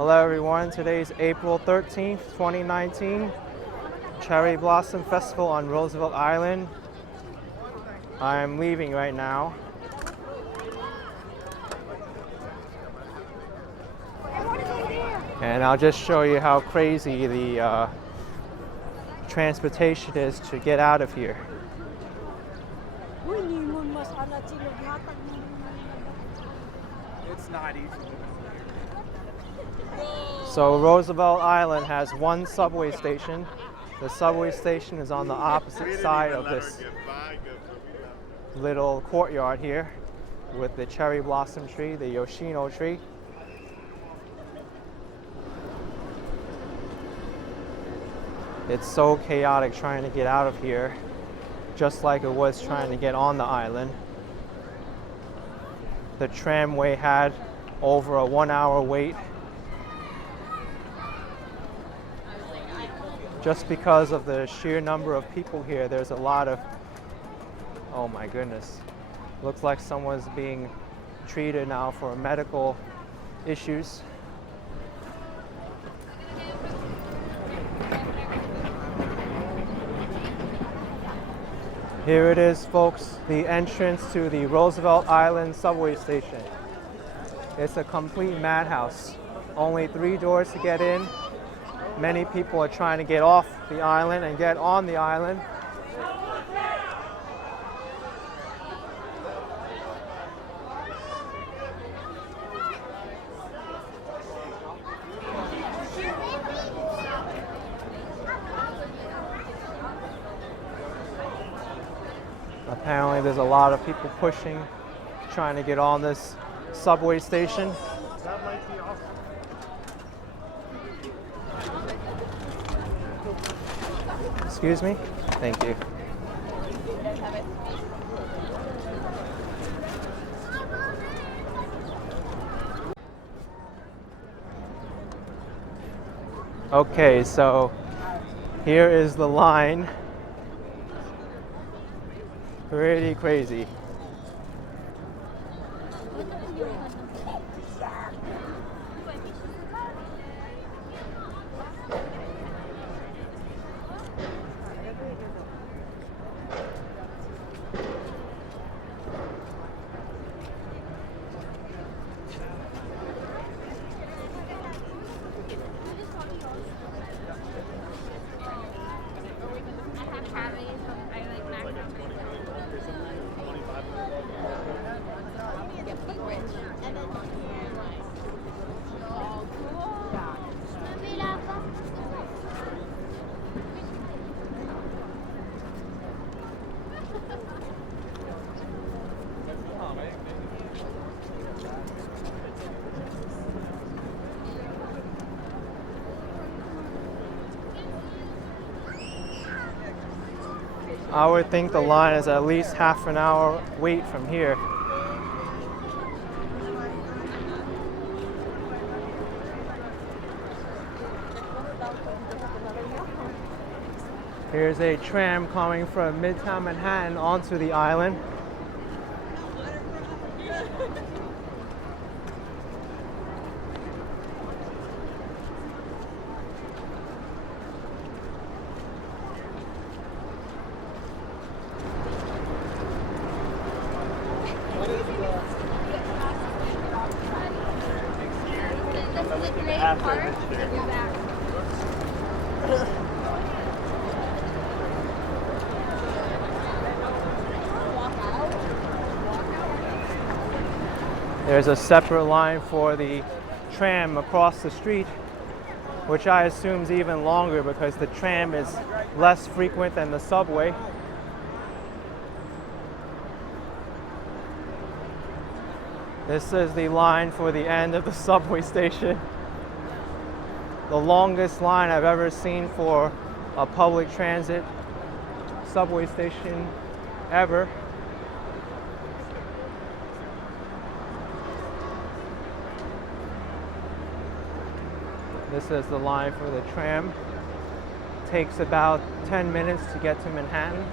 Hello everyone, today's April 13th, 2019, Cherry Blossom Festival on Roosevelt Island. I'm leaving right now. And I'll just show you how crazy the transportation is to get out of here. It's not easy. So Roosevelt Island has one subway station. The subway station is on the opposite side of this little courtyard here with the cherry blossom tree, the Yoshino tree. It's so chaotic trying to get out of here, just like it was trying to get on the island. The tramway had over a 1-hour wait just because of the sheer number of people here. There's a lot of, oh my goodness, looks like someone's being treated now for medical issues. Here it is, folks, the entrance to the Roosevelt Island subway station. It's a complete madhouse. Only 3 doors to get in. Many people are trying to get off the island and get on the island. Apparently there's a lot of people pushing, trying to get on this subway station. Excuse me? Thank you. Okay, so here is the line. Pretty crazy. I would think the line is at least half an hour wait from here. Here's a tram coming from Midtown Manhattan onto the island. There's a separate line for the tram across the street, which I assume is even longer because the tram is less frequent than the subway. This is the line for the end of the subway station. The longest line I've ever seen for a public transit subway station ever. This is the line for the tram. Takes about 10 minutes to get to Manhattan.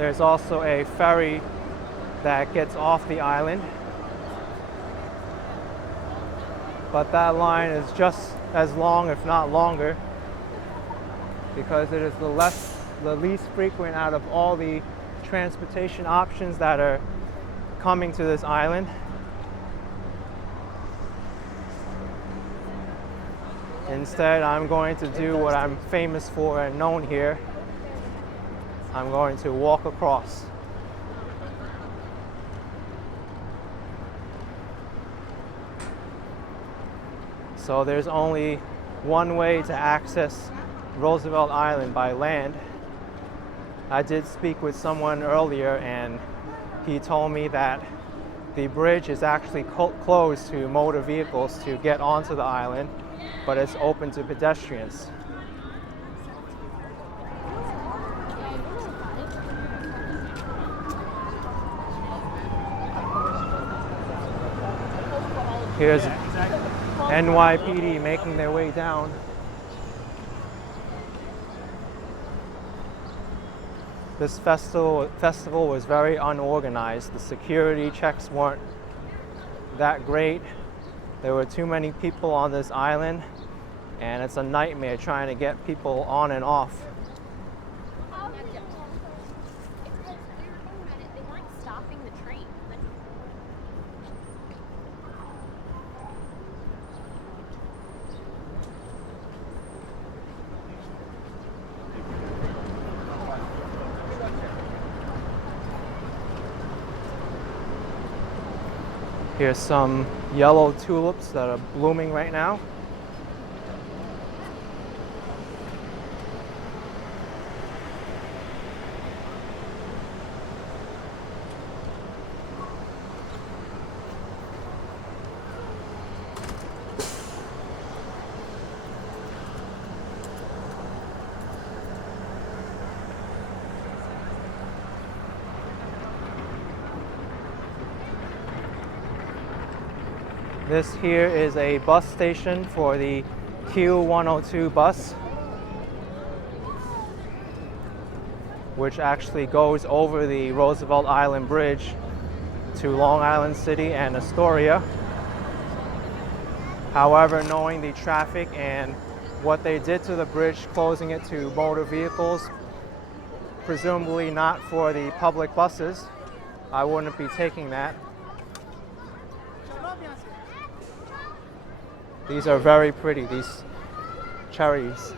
There's also a ferry that gets off the island, but that line is just as long, if not longer, because it is the least frequent out of all the transportation options that are coming to this island. Instead, I'm going to do what I'm famous for and known here. I'm going to walk across. So there's only one way to access Roosevelt Island by land. I did speak with someone earlier and he told me that the bridge is actually closed to motor vehicles to get onto the island, but it's open to pedestrians. Here's NYPD making their way down. This festival was very unorganized. The security checks weren't that great. There were too many people on this island, and it's a nightmare trying to get people on and off. Here's some yellow tulips that are blooming right now. This here is a bus station for the Q102 bus, which actually goes over the Roosevelt Island Bridge to Long Island City and Astoria. However, knowing the traffic and what they did to the bridge, closing it to motor vehicles, presumably not for the public buses, I wouldn't be taking that. These are very pretty, these cherries.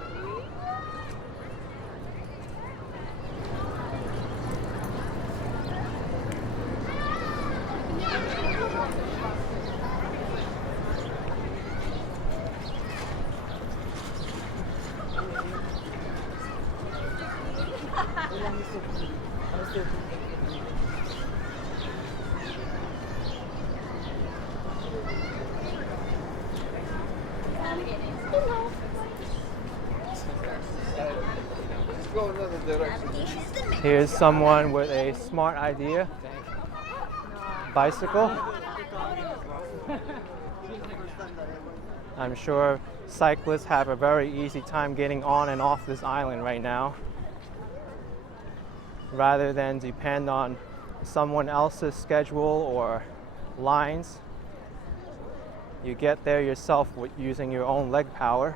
Here's someone with a smart idea. Bicycle. I'm sure cyclists have a very easy time getting on and off this island right now, rather than depend on someone else's schedule or lines. You get there yourself with using your own leg power.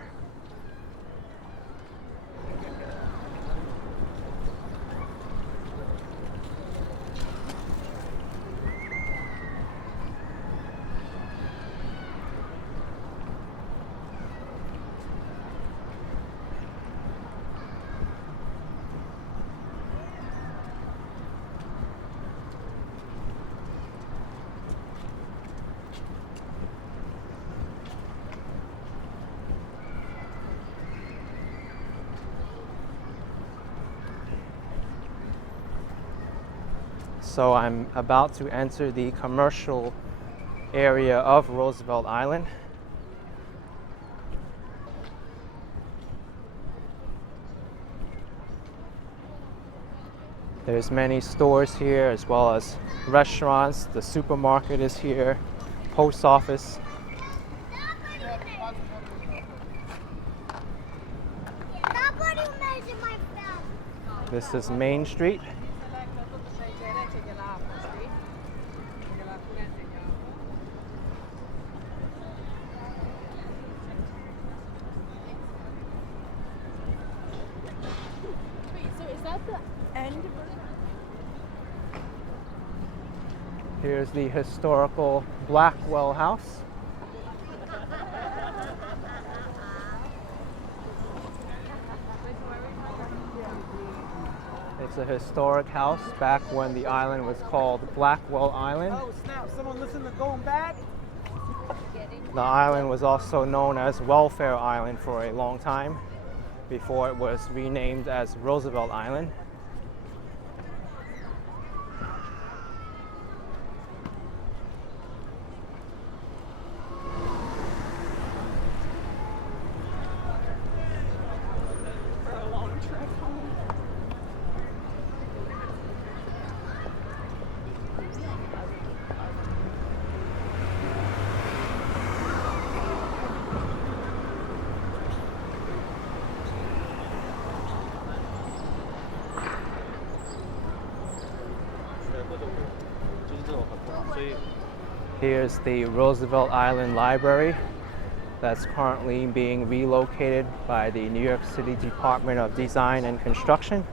So I'm about to enter the commercial area of Roosevelt Island. There's many stores here as well as restaurants. The supermarket is here, post office. This is Main Street. at the end of Here's the historical Blackwell House. It's a historic house back when the island was called Blackwell Island. Oh snap, someone listen to Going Back? The island was also known as Welfare Island for a long time before it was renamed as Roosevelt Island. for a long trip home. Here's the Roosevelt Island Library that's currently being relocated by the New York City Department of Design and Construction.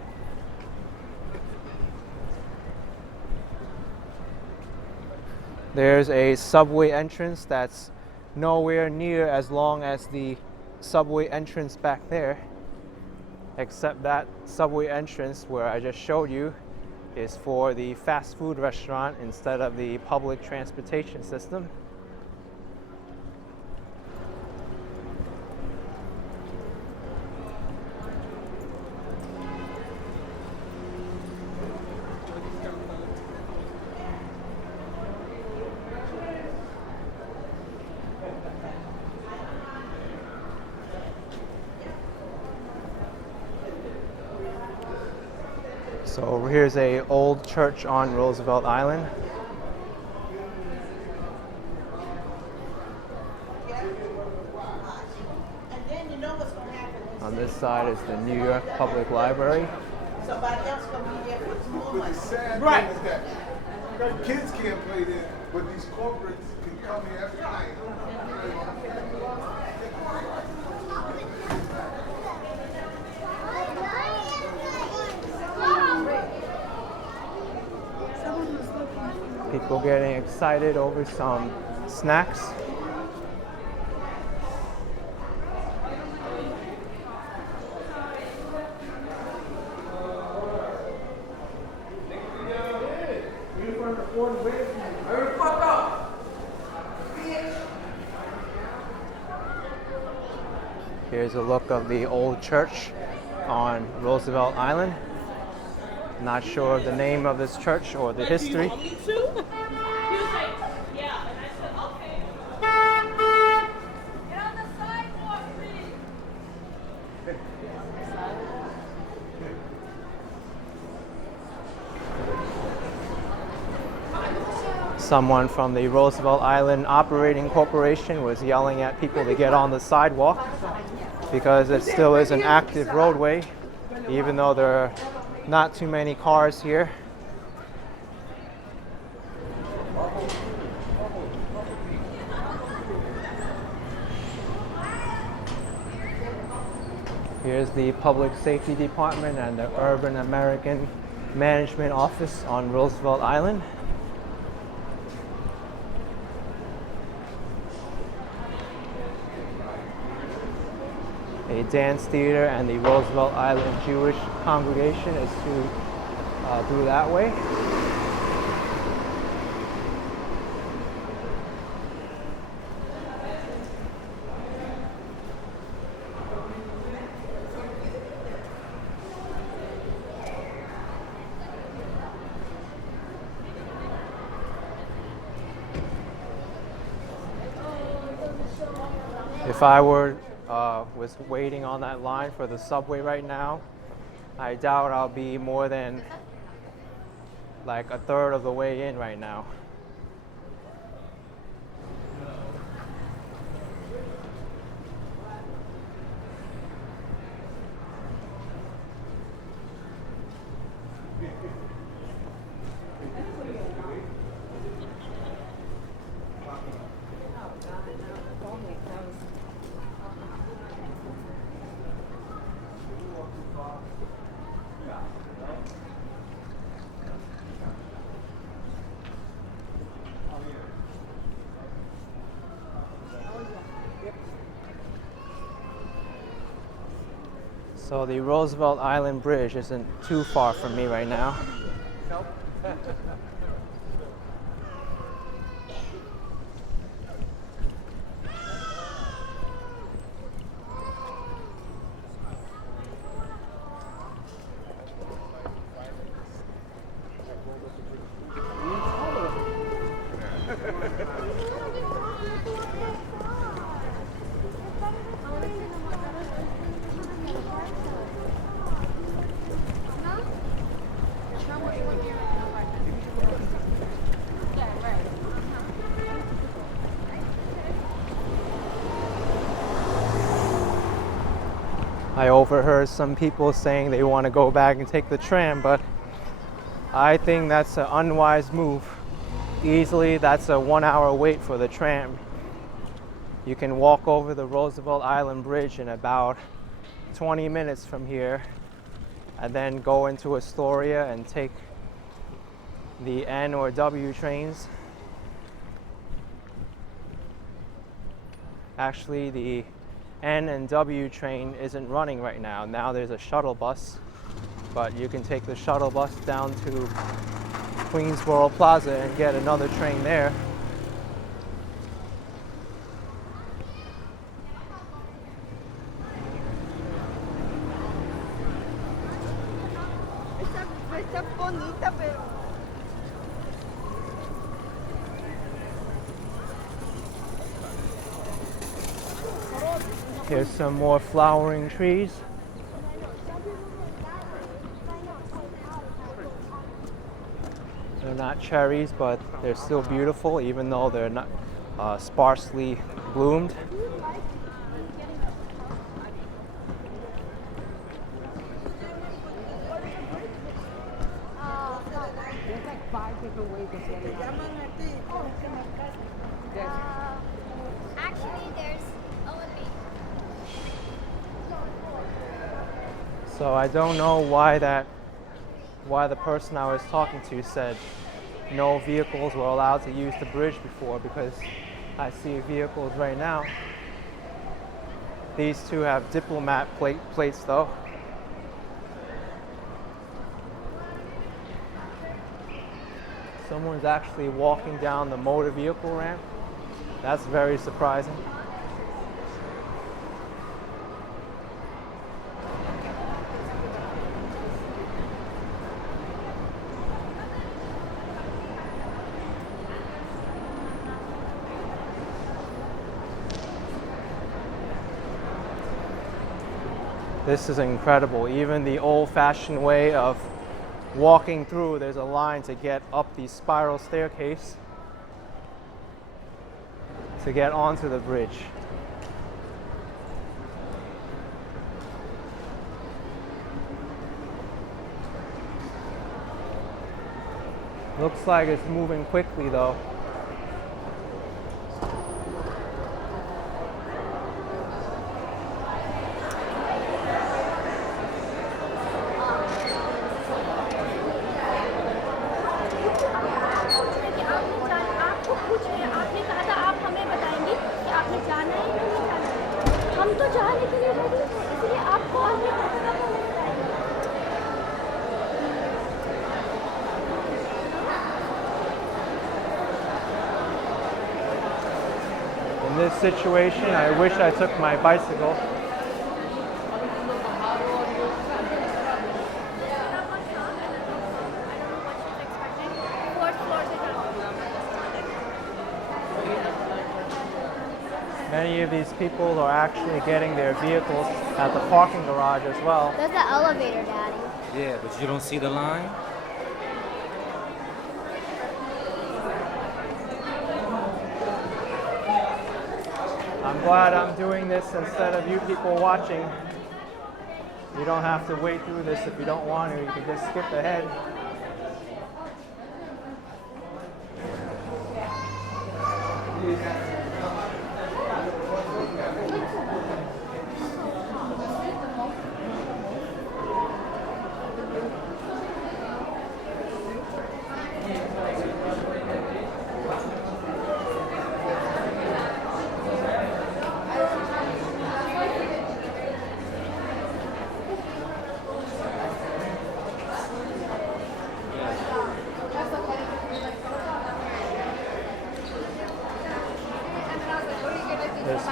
There's a subway entrance that's nowhere near as long as the subway entrance back there, except that subway entrance where I just showed you is for the fast food restaurant instead of the public transportation system. So here's a old church on Roosevelt Island. On this side is the New York Public Library. Somebody else gonna be there for 2 more months. The sad Right. thing is that kids can't play there, but these corporates can come here every night. People getting excited over some snacks. Here's a look of the old church on Roosevelt Island. Not sure of the name of this church or the history. Someone from the Roosevelt Island Operating Corporation was yelling at people to get on the sidewalk because it still is an active roadway, even though there are not too many cars here. Here's the Public Safety Department and the Urban American Management Office on Roosevelt Island. A dance theater and the Roosevelt Island Jewish congregation is through that way. If I was waiting on that line for the subway right now, I doubt I'll be more than like a third of the way in right now. So the Roosevelt Island Bridge isn't too far from me right now. I overheard some people saying they want to go back and take the tram, but I think that's an unwise move. Easily, that's a 1 hour wait for the tram. You can walk over the Roosevelt Island Bridge in about 20 minutes from here, and then go into Astoria and take the N or W trains. Actually, the N and W train isn't running right now. Now there's a shuttle bus, but you can take the shuttle bus down to Queensboro Plaza and get another train there. Here's some more flowering trees. They're not cherries, but they're still beautiful, even though they're not sparsely bloomed. Actually, there's elevator. So I don't know why the person I was talking to said no vehicles were allowed to use the bridge before, because I see vehicles right now. These two have diplomat plates though. Someone's actually walking down the motor vehicle ramp. That's very surprising. This is incredible. Even the old-fashioned way of walking through, there's a line to get up the spiral staircase to get onto the bridge. Looks like it's moving quickly though. In this situation, I wish I took my bicycle. Many of these people are actually getting their vehicles at the parking garage as well. There's the elevator, Daddy. Yeah, but you don't see the line? I'm glad I'm doing this instead of you people watching. You don't have to wait through this if you don't want to. You can just skip ahead.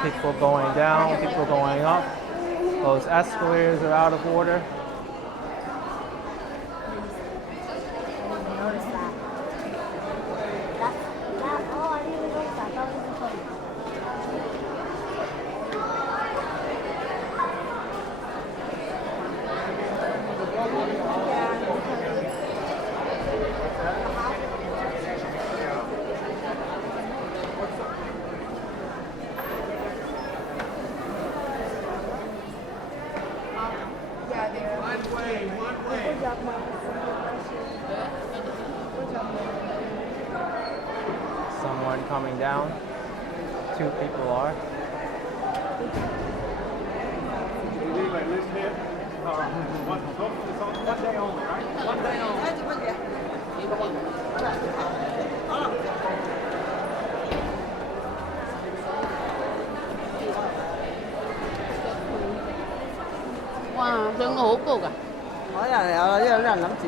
People going down, people going up. Those escalators are out of order. Notice that. Oh, I didn't even notice that. That was funny. Someone coming down. 2 people are. One day only, right? One day only. Wow, sân hữu cô à? Hỏi là有人諗住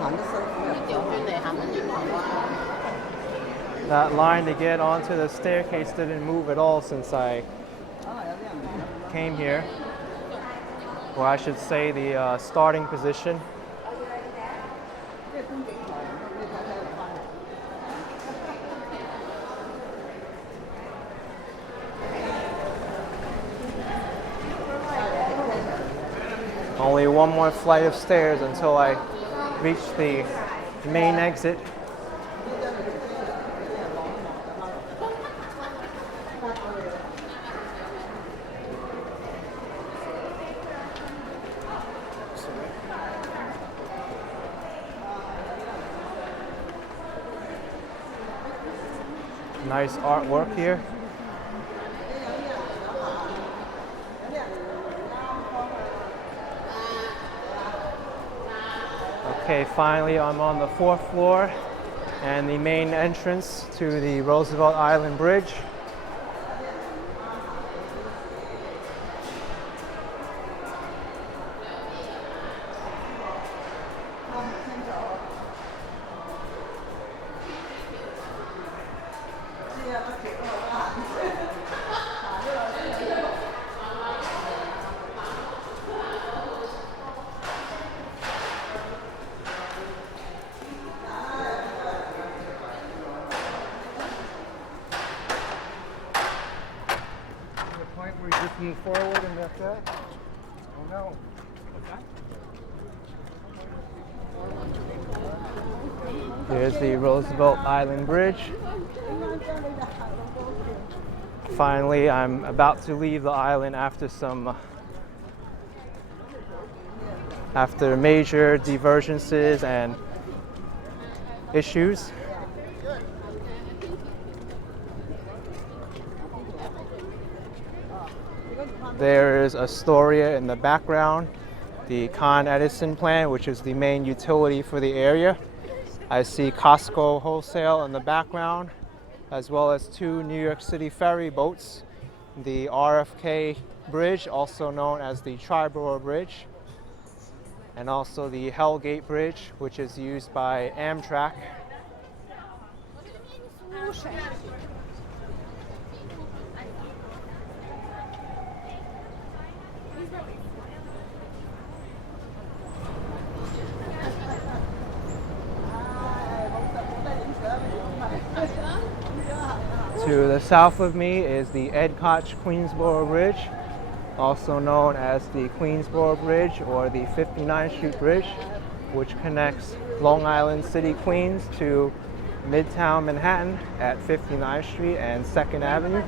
行得辛苦入 Chỗ bên này hẳn nhiều quá. That line to get onto the staircase didn't move at all since I came here. Or I should say the starting position. Only one more flight of stairs until I reach the main exit. Nice artwork here. Okay, finally I'm on the 4th floor and the main entrance to the Roosevelt Island Bridge. We just move forward and that's it? Oh no. Here's the Roosevelt Island Bridge. Finally, I'm about to leave the island after major divergences and issues. There is Astoria in the background, the Con Edison plant, which is the main utility for the area. I see Costco Wholesale in the background, as well as 2 New York City ferry boats, the RFK Bridge, also known as the Triborough Bridge, and also the Hellgate Bridge, which is used by Amtrak. To the south of me is the Ed Koch Queensboro Bridge, also known as the Queensboro Bridge or the 59th Street Bridge, which connects Long Island City, Queens to Midtown Manhattan at 59th Street and 2nd Avenue.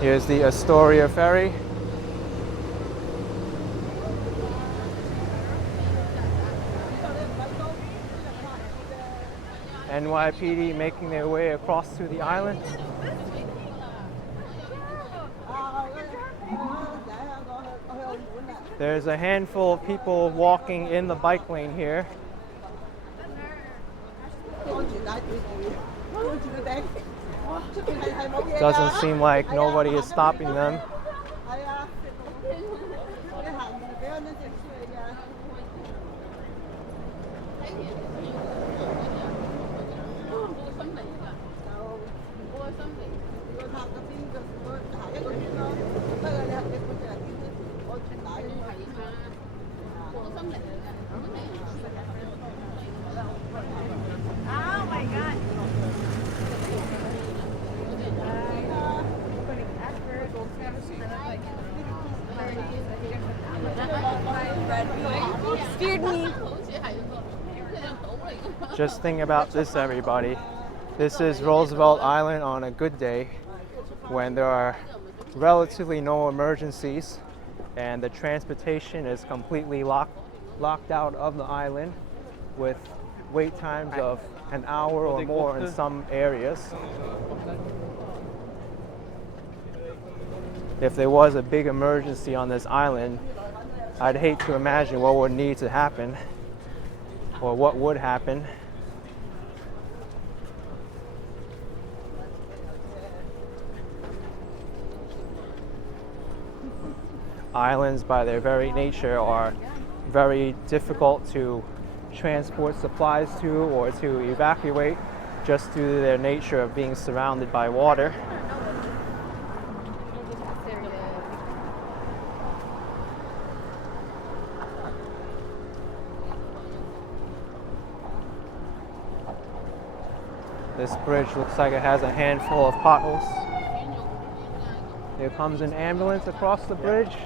Here's the Astoria Ferry. NYPD making their way across to the island. There's a handful of people walking in the bike lane here. Doesn't seem like nobody is stopping them. Just think about this, everybody. This is Roosevelt Island on a good day when there are relatively no emergencies and the transportation is completely locked out of the island with wait times of an hour or more in some areas. If there was a big emergency on this island, I'd hate to imagine what would need to happen or what would happen. Islands, by their very nature, are very difficult to transport supplies to or to evacuate just due to their nature of being surrounded by water. This bridge looks like it has a handful of potholes. Here comes an ambulance across the bridge.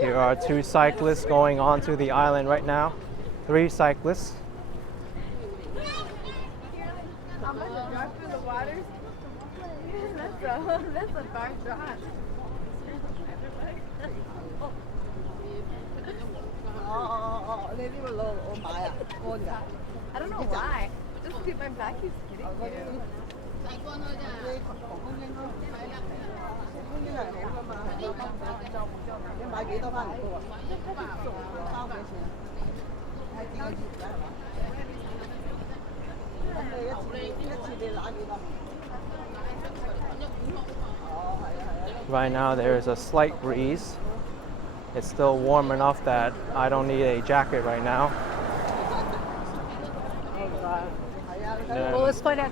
Here are 2 cyclists going onto the island right now. 3 cyclists. I'm gonna drive through the water. That's a far drive. I don't know why. Just keep my back keeps hitting you. Right now there is a slight breeze. It's still warm enough that I don't need a jacket right now. Well, let's find out.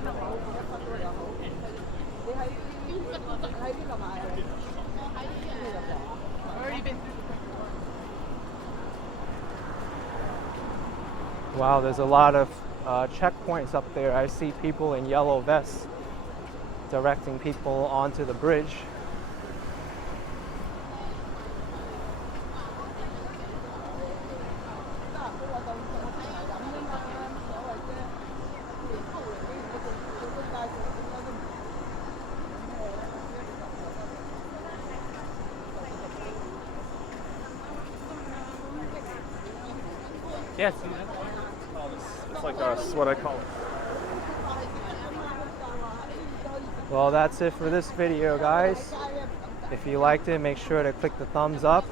Wow, there's a lot of checkpoints up there. I see people in yellow vests directing people onto the bridge. Yes. It's like that's what I call it. Well, that's it for this video, guys. If you liked it, make sure to click the thumbs up,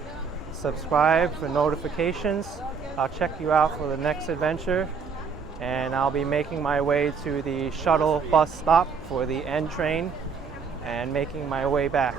subscribe for notifications. I'll check you out for the next adventure, and I'll be making my way to the shuttle bus stop for the N train and making my way back.